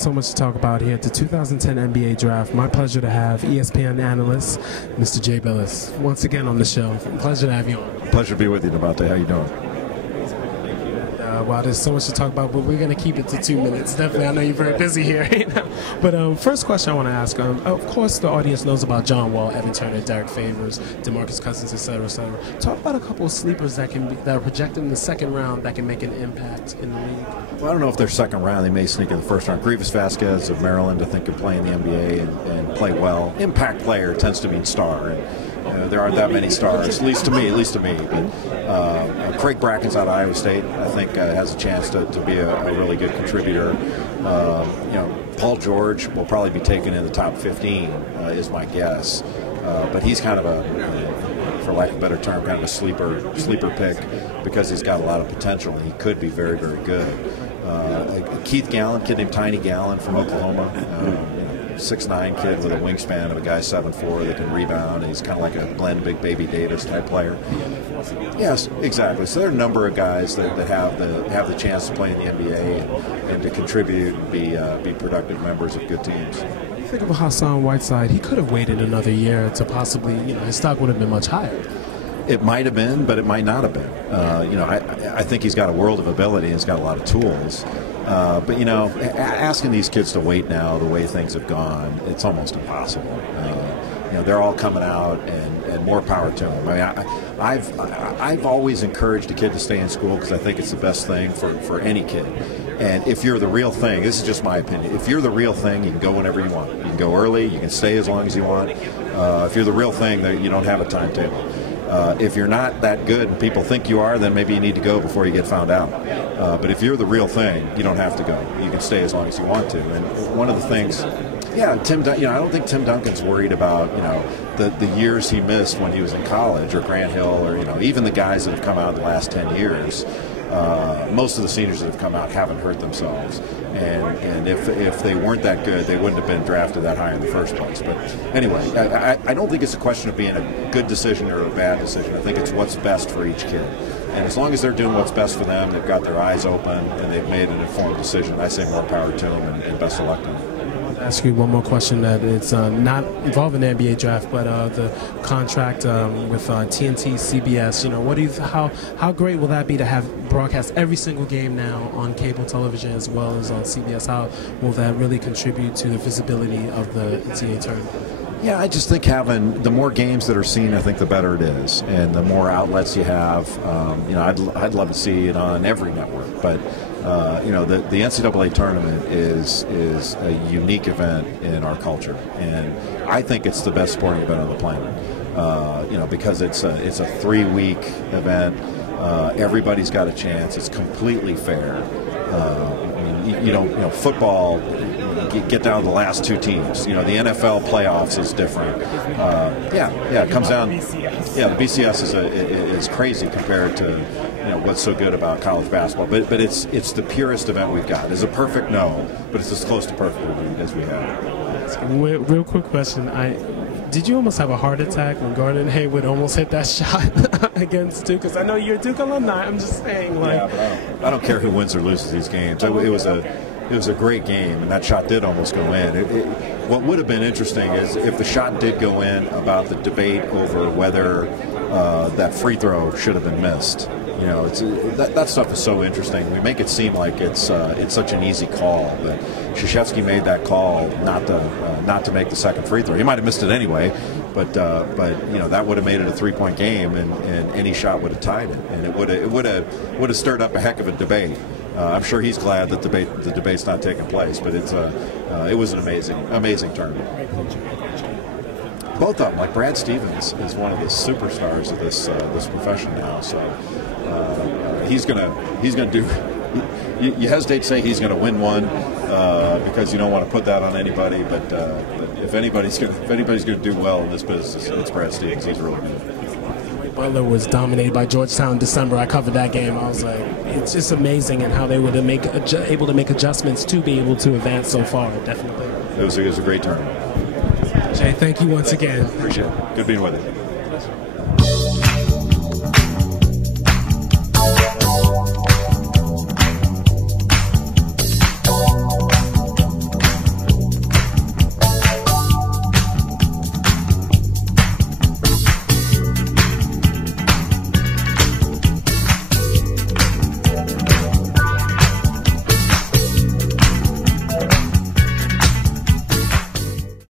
so much to talk about here at the 2010 NBA Draft. My pleasure to have ESPN analyst, Mr. Jay Bilas, once again on the show. Pleasure to have you on. Pleasure to be with you, Nabaté. How you doing? Wow, there's so much to talk about, but we're going to keep it to 2 minutes. Definitely, I know you're very busy here. But first question I want to ask, of course the audience knows about John Wall, Evan Turner, Derek Favors, DeMarcus Cousins, etc., etc. Talk about a couple of sleepers that are projected in the second round that can make an impact in the league. Well, I don't know if they're second round. They may sneak in the first round. Grievous Vasquez of Maryland, I think, can play in the NBA and play well. Impact player tends to mean star. There aren't that many stars, at least to me. But Craig Bracken's out of Iowa State. I think has a chance to be a really good contributor. Paul George will probably be taken in the top 15, is my guess. But he's kind of for lack of a better term, kind of a sleeper pick because he's got a lot of potential and he could be very, very good. Keith Gallen, kid named Tiny Gallen from Oklahoma. 6'9" kid with a wingspan of a guy 7'4" that can rebound. He's kind of like a Glenn Big Baby Davis type player. Yes, exactly. So there are a number of guys that have the chance to play in the NBA and to contribute and be productive members of good teams. Think of Hassan Whiteside. He could have waited another year to possibly, his stock would have been much higher. It might have been, but it might not have been. I think he's got a world of ability and he's got a lot of tools. But asking these kids to wait now, the way things have gone, it's almost impossible. They're all coming out, and more power to them. I mean, I've always encouraged a kid to stay in school because I think it's the best thing for any kid. And if you're the real thing, this is just my opinion. If you're the real thing, you can go whenever you want. You can go early. You can stay as long as you want. If you're the real thing, you don't have a timetable. If you're not that good and people think you are, then maybe you need to go before you get found out. But if you're the real thing, you don't have to go. You can stay as long as you want to. And one of the things, I don't think Tim Duncan's worried about, the years he missed when he was in college or Grant Hill or, even the guys that have come out in the last 10 years. Most of the seniors that have come out haven't hurt themselves. And if they weren't that good, they wouldn't have been drafted that high in the first place. But anyway, I don't think it's a question of being a good decision or a bad decision. I think it's what's best for each kid. And as long as they're doing what's best for them, they've got their eyes open, and they've made an informed decision, I say more power to them and best of luck to them. I'll ask you one more question that it's not involving the NBA draft, but the contract with TNT, CBS. What do you? How great will that be to have broadcast every single game now on cable television as well as on CBS? How will that really contribute to the visibility of the NCAA tournament? Yeah, I just think having the more games that are seen, I think the better it is, and the more outlets you have. I'd love to see it on every network, but. The NCAA tournament is a unique event in our culture, and I think it's the best sporting event on the planet. Because it's a 3-week event. Everybody's got a chance. It's completely fair. Football. Get down to the last 2 teams. The NFL playoffs is different. It comes down. Yeah, the BCS is crazy compared to what's so good about college basketball. But it's the purest event we've got. Is it perfect? No, but it's as close to perfect as we have. Real quick question. Did you almost have a heart attack when Gordon Hayward almost hit that shot against Duke? Because I know you're a Duke alumni. I'm just saying, but I don't care who wins or loses these games. It was a great game, and that shot did almost go in. What would have been interesting is if the shot did go in, about the debate over whether that free throw should have been missed. That stuff is so interesting. We make it seem like it's such an easy call, but Krzyzewski made that call not to make the second free throw. He might have missed it anyway, but that would have made it a 3-point game, and any shot would have tied it, and it would have stirred up a heck of a debate. I'm sure he's glad that the debate's not taking place, but it was an amazing tournament. Both of them, like Brad Stevens, is one of the superstars of this profession now. So he's gonna do. You hesitate to say he's going to win one because you don't want to put that on anybody. But if anybody's going to do well in this business, it's Brad Stevens. He's really good. Butler was dominated by Georgetown in December. I covered that game. I was like, it's just amazing and how they were able to make adjustments to be able to advance so far. Definitely. It was a great tournament. Jay, thank you once again. Appreciate it. Good being with you.